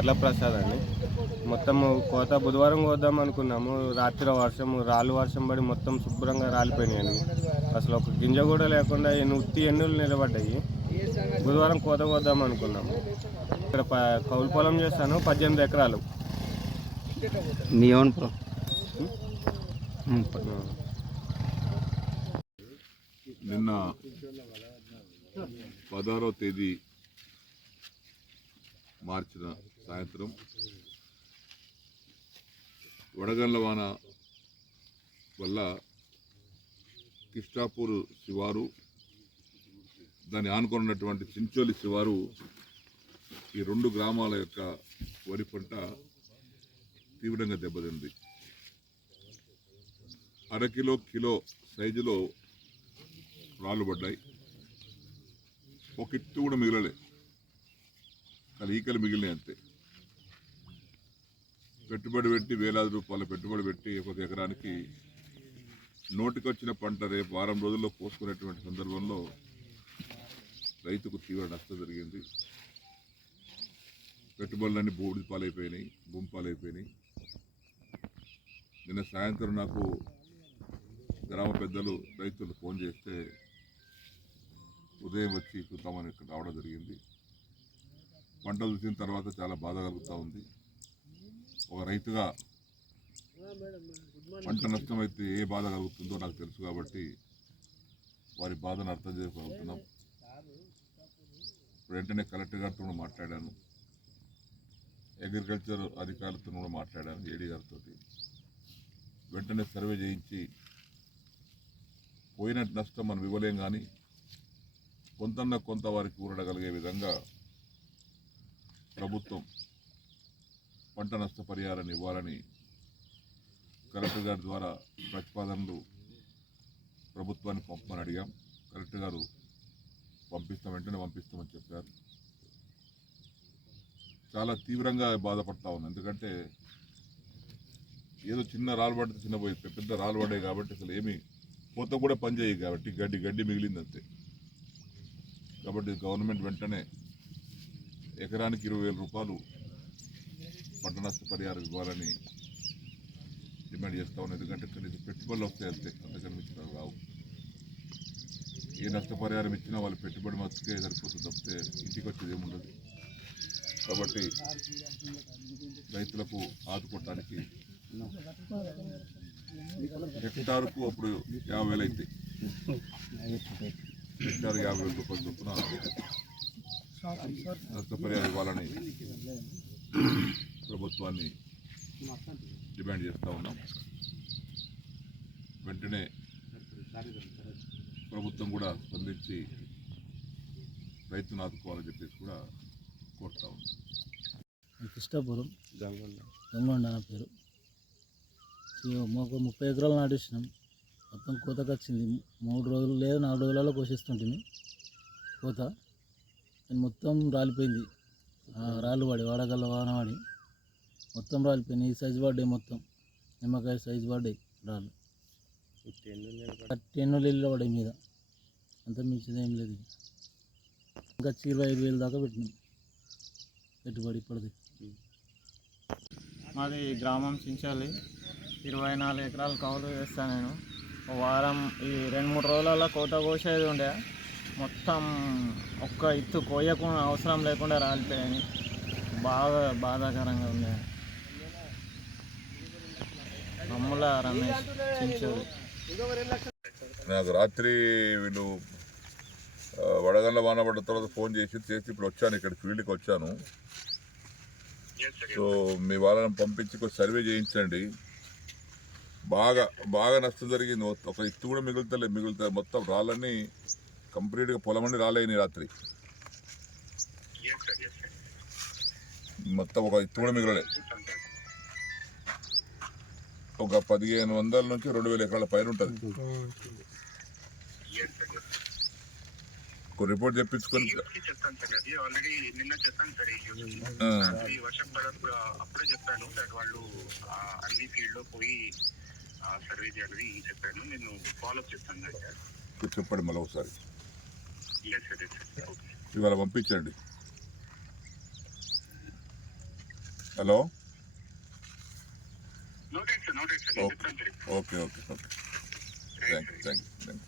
మెర్ల ప్రసాద్ అండి. మొత్తం కోత బుధవారం కోద్దాం అనుకున్నాము. రాత్రి వర్షం రాళ్ళు వర్షం పడి మొత్తం శుభ్రంగా రాలిపోయినాయండి. అసలు ఒక గింజ కూడా లేకుండా ఎన్ని ఉత్తి ఎన్నులు నిలబడ్డాయి. బుధవారం కోత కోద్దాం అనుకున్నాము. ఇక్కడ ప కౌలు పొలం చేస్తాను. పద్దెనిమిది ఎకరాలు. మీ ఓన్ పొలం? ఉమ్, ప- నిన్న పదహారో తేదీ మార్చిన సాయంత్రం. వడగండ్ల వాన వల్ల కిష్టాపూర్ శివారు దాన్ని ఆనుకున్నటువంటి చించోలి శివారు ఈ రెండు గ్రామాల యొక్క వరి పంట తీవ్రంగా దెబ్బతింది. అరకిలో కిలో సైజులో రాళ్ళు పడ్డాయి. ఒక ఇట్టు కూడా మిగిలలే. కానీ ఈకలు మిగిలినాయి అంతే. పెట్టుబడి పెట్టి వేలాది రూపాయల పెట్టుబడి పెట్టి ఒక ఎకరానికి నోటికొచ్చిన పంట రేపు వారం రోజుల్లో కోసుకునేటువంటి సందర్భంలో రైతుకు తీవ్ర నష్టం జరిగింది. పెట్టుబడులన్నీ బూడిది పాలైపోయినాయి భూమి పాలైపోయినాయి. నిన్న సాయంత్రం నాకు గ్రామ పెద్దలు రైతులు ఫోన్ చేస్తే ఉదయం వచ్చి చూద్దామని ఇక్కడ రావడం జరిగింది. పంట చూసిన తర్వాత చాలా బాధ కలుగుతూ ఉంది. ఒక రైతుగా పంట నష్టం అయితే ఏ బాధ కలుగుతుందో నాకు తెలుసు కాబట్టి వారి బాధను అర్థం చేసుకోగలుగుతున్నాం. ఇప్పుడు వెంటనే కలెక్టర్ గారితో కూడా మాట్లాడాను. అగ్రికల్చర్ అధికారులతో కూడా మాట్లాడాను ఏడీ గారితో వెంటనే సర్వే చేయించి పోయిన నష్టం మనం ఇవ్వలేం కానీ కొంత కొంత వారికి ఊరడగలిగే విధంగా ప్రభుత్వం పంట నష్టపరిహారాన్ని ఇవ్వాలని కలెక్టర్ గారి ద్వారా ప్రతిపాదనలు ప్రభుత్వాన్ని పంపమని అడిగాం. కలెక్టర్ గారు పంపిస్తాం వెంటనే పంపిస్తామని చెప్పారు. చాలా తీవ్రంగా బాధపడతా ఉన్నాను ఎందుకంటే ఏదో చిన్న రాలుబడితే చిన్న పోయి పెద్ద రాలుబడే కాబట్టి అసలు ఏమి పోత కూడా పనిచేయవు కాబట్టి గడ్డి గడ్డి మిగిలింది అంతే. కాబట్టి గవర్నమెంట్ వెంటనే ఎకరానికి ఇరవై వేల రూపాయలు పంట నష్ట పరిహారం ఇవ్వాలని డిమాండ్ చేస్తా ఉన్నాం ఎందుకంటే కనీసం పెట్టుబడులు వస్తాయి అంతే. అంతకని మించిన రావు. ఏ నష్టపరిహారం ఇచ్చినా వాళ్ళు పెట్టుబడి మత్తుకే సరిపోతుంది తప్పితే ఇంటికి వచ్చేది ఏముండదు. కాబట్టి రైతులకు ఆదుకోవటానికి హెక్టార్కు అప్పుడు యాభై వేలు అయితే. హెక్టార్ యాభై వేల రూపాయలు చొప్పున నష్టపరిహారం ఇవ్వాలని ప్రభుత్వాన్ని డిమాండ్ చేస్తూ ఉన్నాం. వెంటనే ప్రభుత్వం కూడా స్పందించి రైతును ఆదుకోవాలని చెప్పేసి కూడా కోరుతా ఉన్నాం. కృష్ణాపురం గంగొండ నా పేరు. మాకు ముప్పై ఎకరాలు నాటేసినాం. మొత్తం కోతకు వచ్చింది మూడు రోజులు లేదు నాలుగు రోజులలో కోసేస్తుంటుంది కోత. మొత్తం రాలిపోయింది. ఆ రాళ్ళు పడి వాడగల్ల వాన పడి మొత్తం రాలిపోయినాయి ఈ సైజ్ పడ్డాయి మొత్తం. నిమ్మకాయ సైజ్ పడ్డాయి రాళ్ళు టెన్ను నీళ్ళు పడ్డాయి మీద. అంత మించింది ఏం లేదు. ఇంకా ఇరవై ఐదు వేలు దాకా పెట్టినాం. పెట్టుబడి ఇప్పటిది. మాది గ్రామం చించాలి. ఇరవై నాలుగు ఎకరాలు కౌలు చేస్తాను నేను. వారం ఈ రెండు మూడు రోజులలో కోత కోసేది ఉండే. మొత్తం ఒక్క ఇత్తు కోయకుండా అవసరం లేకుండా రాలిపోయాయి. బాగా బాధాకరంగా ఉంది మమ్ముల రమేష్ చించోలి. నాకు రాత్రి వీళ్ళు వడగండ్ల వాన పడ్డ తర్వాత ఫోన్ చేసి చేసి ఇప్పుడు వచ్చాను ఇక్కడ ఫీల్డ్కి వచ్చాను. సో మీ వాళ్ళని పంపించి కొంచెం సర్వే చేయించండి. బాగా బాగా నష్టం జరిగింది. ఒక ఇత్తు కూడా మిగులుతలే మిగులుతాయి మొత్తం రాళ్ళన్నీ కంప్లీట్గా పొలం అన్ని రాలేని రాత్రి మొత్తం ఒక ఇత్తు కూడా మిగలలే. ఒక పదిహేను వందల నుంచి రెండు వేల ఎకరాల పైన ఉంటుంది. ఒక రిపోర్ట్ తెప్పించుకొని కి చెప్తాను సార్ అది ఆల్రెడీ నిన్న చెప్పాను సార్ ఈ న్యూస్. ఆ, ఈ వర్షం పడప్పుడు అప్పుడే చెప్పాను దట్ వాళ్ళు ఆ, అన్ని ఫీల్డ్లో పోయి సర్వే చేయాలని చెప్పాను. నేను ఫాలో అప్ చేస్తాను సార్. చెప్పండి మళ్ళీ ఒకసారి. ఇవాళ పంపించండి. Hello? No doubt, sir. Okay. okay, okay, okay. Thank thank thank.